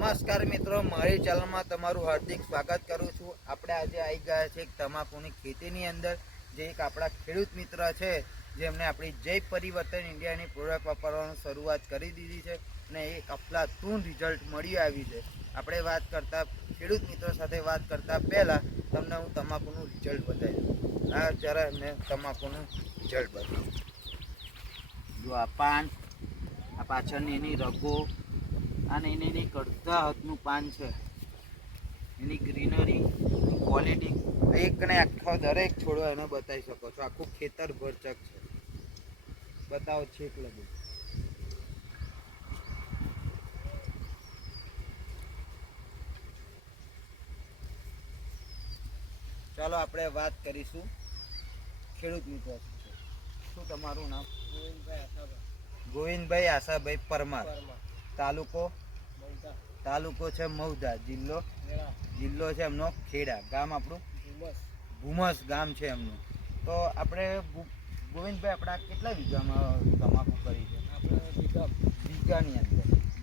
નમસ્કાર મિત્રો, મારી ચેનલમાં તમારું હાર્દિક સ્વાગત કરું છું। આપણે આજે આવી ગયા છે એક તમાકુની ખેતીની અંદર, જે એક આપણા ખેડૂત મિત્ર છે જેમને આપણી જય પરિવર્તન ઇન્ડિયાની પ્રોડક્ટ વાપરવાની શરૂઆત કરી દીધી છે અને એક અફલાતૂન રિઝલ્ટ મળી આવી છે। આપણે વાત કરતા ખેડૂત મિત્રો સાથે વાત કરતા પહેલાં તમને હું તમાકુનું રિઝલ્ટ બતાવી દઉં। આ જરા મેં તમાકુનું રિઝલ્ટ બતાવ્યું, જો આ પાન, આ પાછળની એની રગો અને એની કરતા હાથનું પાન છે, એની ગ્રીનરી, ક્વોલિટી એકને આખો દરેક છોડો એને બતાવી શકો છો। આખું ખેતર ભરચક છે, બતાવો છેક લગું। ચાલો આપણે વાત કરીશું ખેડૂત મિત્રો। શું તમારું નામ? ગોવિંદભાઈ આશાભાઈ પરમાર। તાલુકો છે મૌધા, જિલ્લો છે એમનો ખેડા, ગામ આપણું ભૂમસ ગામ છે એમનું। તો આપણે ગોવિંદભાઈ આપણા કેટલા વીઘામાં તમાકુ કરી છે?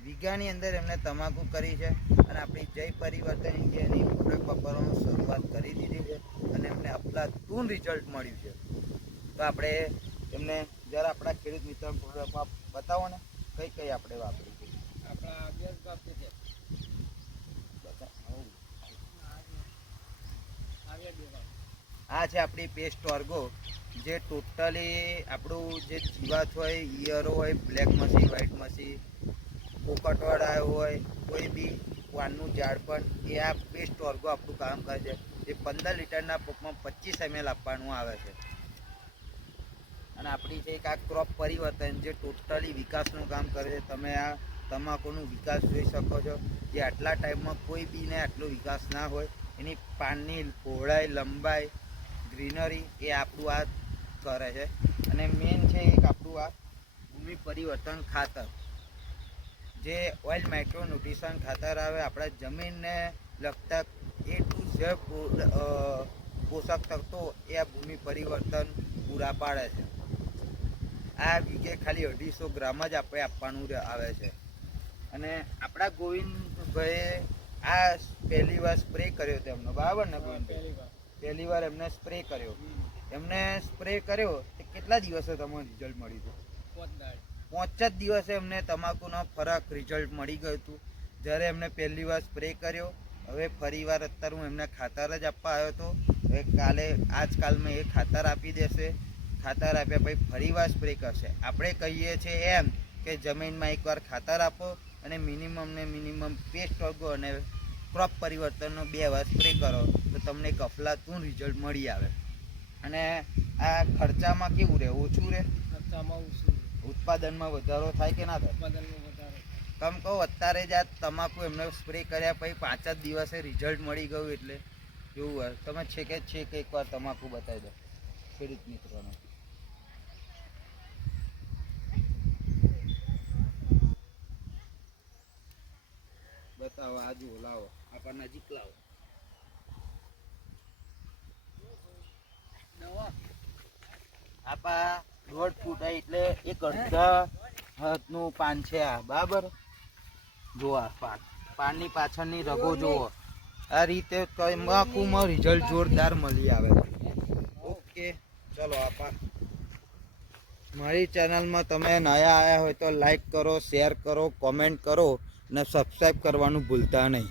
વીઘાની અંદર એમને તમાકુ કરી છે અને આપણી જય પરિવર્તન ઇન્ડિયાની પ્રોડક્ટ વાપરવાની શરૂઆત કરી દીધી છે અને એમને અફલાતૂન રિઝલ્ટ મળ્યું છે। તો આપણે એમને જરા આપણા ખેડૂત મિત્રો પ્રોડક્ટમાં બતાવો ને, કઈ કઈ આપણે વાપરી છે? આ છે આપણી પેસ્ટ ઓર્ગો, જે ટોટલી આપણું જે જીવાત હોય, ઈયરો હોય, બ્લેક મસી, વ્હાઇટ મસી, પોકટવાડ આવ્યો હોય, કોઈ બી વાનનું ઝાડ પણ, એ આ પેસ્ટ ઓર્ગો આપણું કામ કરે છે। એ 15 લીટરના પંપમાં 25 ml આપવાનું આવે છે। અને આપણી છે એક આ ક્રોપ પરિવર્તન, જે ટોટલી વિકાસનું કામ કરે છે। તમે આ તમાકુનું વિકાસ જોઈ શકો છો, જે આટલા ટાઈમમાં કોઈ બીને આટલો વિકાસ ના હોય। એની પાનની પહોળાઈ, લંબાઈ, ગ્રીનરી એ આપણું આ કરે છે। અને મેન છે એક આપણું આ ભૂમિ પરિવર્તન ખાતર, જે ઓઇલ માઇક્રો ન્યુટ્રિશન ખાતર આવે, આપણા જમીનને લગતા A to Z પોષક તત્વો એ આ ભૂમિ પરિવર્તન પૂરા પાડે છે। આ વીઘે ખાલી 250 ગ્રામ જ આપણે આપવાનું આવે છે। અને આપણા ગોવિંદભાઈએ આ પહેલી વાર સ્પ્રે કર્યો હતો એમનો, બરાબર ને ગોવિંદભાઈ? પહેલી વાર એમને સ્પ્રે કર્યો, તો કેટલા દિવસે તમને રિઝલ્ટ મળ્યું હતું? 5 જ દિવસે એમને તમાકુનો ફરક રિઝલ્ટ મળી ગયું હતું, જ્યારે એમને પહેલી વાર સ્પ્રે કર્યો। હવે ફરી વાર અત્યારે હું એમને ખાતર જ આપવા આવ્યો હતો। હવે આજકાલમાં એ ખાતર આપી દેશે, ખાતર આપ્યા પછી ફરી વાર સ્પ્રે કરશે। આપણે કહીએ છીએ એમ કે જમીનમાં એકવાર ખાતર આપો અને મિનિમમ પેસ્ટ ઓર્ગો અને ક્રોપ પરિવર્તનનો 2 વાર સ્પ્રે કરો, તો તમને એક અફલાતૂન રિઝલ્ટ મળી આવે। અને આ ખર્ચામાં કેવું રહે? ઓછું રહે? ઉત્પાદનમાં વધારો થાય કે ના થાય? તમે કહો અત્યારે જ આ તમાકુ એમને સ્પ્રે કર્યા પછી 5 જ દિવસે રિઝલ્ટ મળી ગયું, એટલે એવું હોય? તમે છેક એકવાર તમાકુ બતાવી દો ખેડૂત મિત્રોને। બતાવો, આ જુઓ, લાવો, આપણને નજીક લાવો। આપા 1.5 ફૂટ એટલે એક અડધા હાથનું પાન છે આ, બરાબર? જો આ પાનની પાછળની રગો જુઓ। આ રીતે તમાકુમાં રિઝલ્ટ જોરદાર મળી આવે છે। ઓકે, ચલો આપા મારી ચેનલમાં તમે નયા આવ્યા હોય તો લાઈક કરો, શેર કરો, કોમેન્ટ કરો અને સબસ્ક્રાઈબ કરવાનું ભૂલતા નહીં।